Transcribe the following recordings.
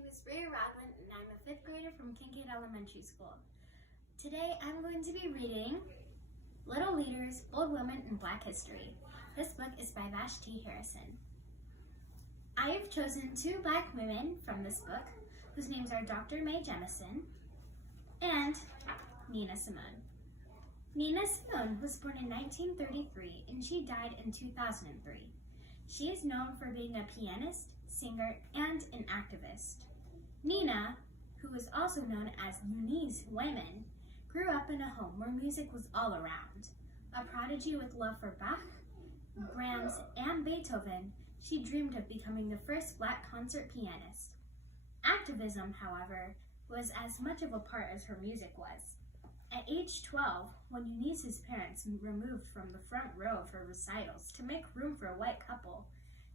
name is Ray Radwin and I'm a 5th grader from Kincaid Elementary School. Today I'm going to be reading Little Leaders, Bold Women in Black History. This book is by Vashti Harrison. I have chosen 2 Black women from this book whose names are Dr. Mae Jemison and Nina Simone. Nina Simone was born in 1933 and she died in 2003. She is known for being a pianist, singer, and an activist. Nina, who is also known as Eunice Wyman, grew up in a home where music was all around. A prodigy with love for Bach, Brahms, and Beethoven, she dreamed of becoming the first Black concert pianist. Activism, however, was as much of a part as her music was. At age 12, when Eunice's parents removed from the front row of her recitals to make room for a white couple,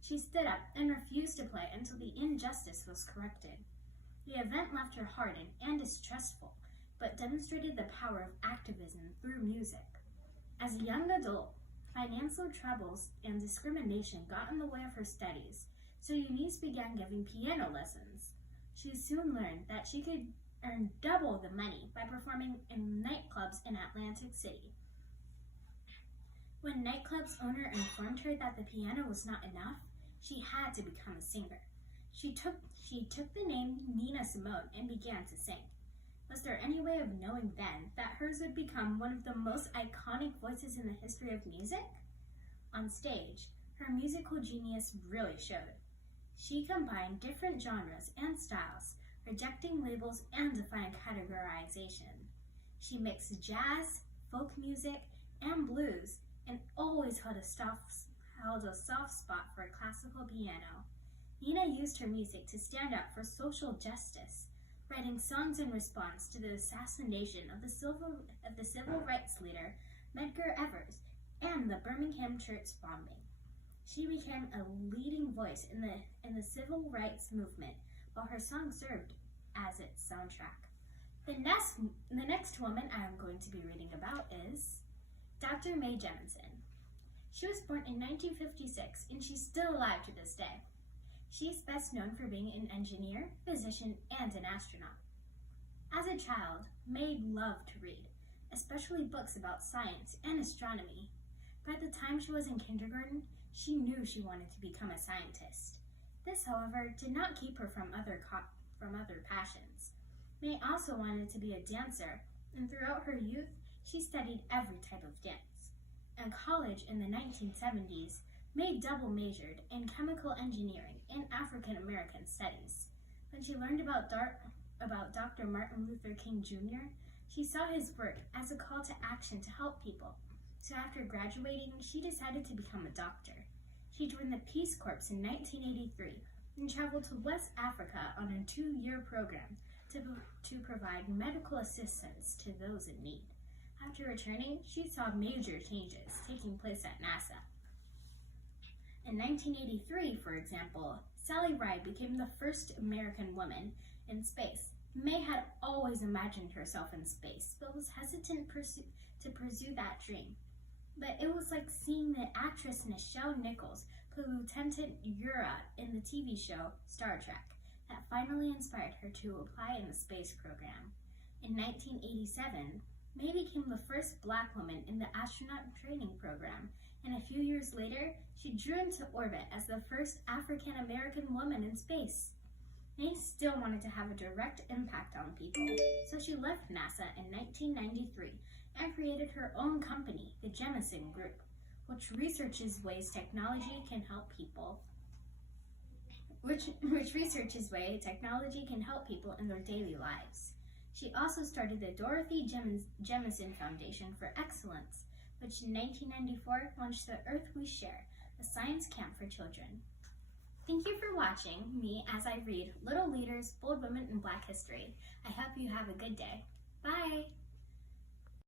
she stood up and refused to play until the injustice was corrected. The event left her hardened and distrustful, but demonstrated the power of activism through music. As a young adult, financial troubles and discrimination got in the way of her studies, so Eunice began giving piano lessons. She soon learned that she could earn double the money by performing in nightclubs in Atlantic City. When nightclub's owner informed her that the piano was not enough, she had to become a singer. She took the name Nina Simone and began to sing. Was there any way of knowing then that hers would become one of the most iconic voices in the history of music? On stage, her musical genius really showed. She combined different genres and styles, rejecting labels and defying categorization. She mixed jazz, folk music, and blues, and always held a soft spot for classical piano. Nina used her music to stand up for social justice, writing songs in response to the assassination of the civil rights leader Medgar Evers and the Birmingham church bombing. She became a leading voice in the civil rights movement, while her song served as its soundtrack. The next woman I am going to be reading about is Dr. Mae Jemison. She was born in 1956 and she's still alive to this day. She is best known for being an engineer, physician, and an astronaut. As a child, Mae loved to read, especially books about science and astronomy. By the time she was in kindergarten, she knew she wanted to become a scientist. This, however, did not keep her from other passions. Mae also wanted to be a dancer, and throughout her youth, she studied every type of dance. In college in the 1970s, Mae double majored in chemical engineering and African American studies. When she learned about Dr. Martin Luther King Jr., she saw his work as a call to action to help people. So after graduating, she decided to become a doctor. She joined the Peace Corps in 1983 and traveled to West Africa on a 2-year program to provide medical assistance to those in need. After returning, she saw major changes taking place at NASA. In 1983, for example, Sally Ride became the first American woman in space. Mae had always imagined herself in space, but was hesitant to pursue that dream. But it was like seeing the actress Nichelle Nichols play Lieutenant Uhura in the TV show Star Trek that finally inspired her to apply in the space program. In 1987, Mae became the first Black woman in the astronaut training program, and a few years later, she drew into orbit as the first African American woman in space. Mae still wanted to have a direct impact on people, so she left NASA in 1993 and created her own company, the Jemison Group, which researches ways technology can help people in their daily lives. She also started the Dorothy Jemison Foundation for Excellence, which in 1994 launched the Earth We Share, a science camp for children. Thank you for watching me as I read Little Leaders, Bold Women in Black History. I hope you have a good day. Bye!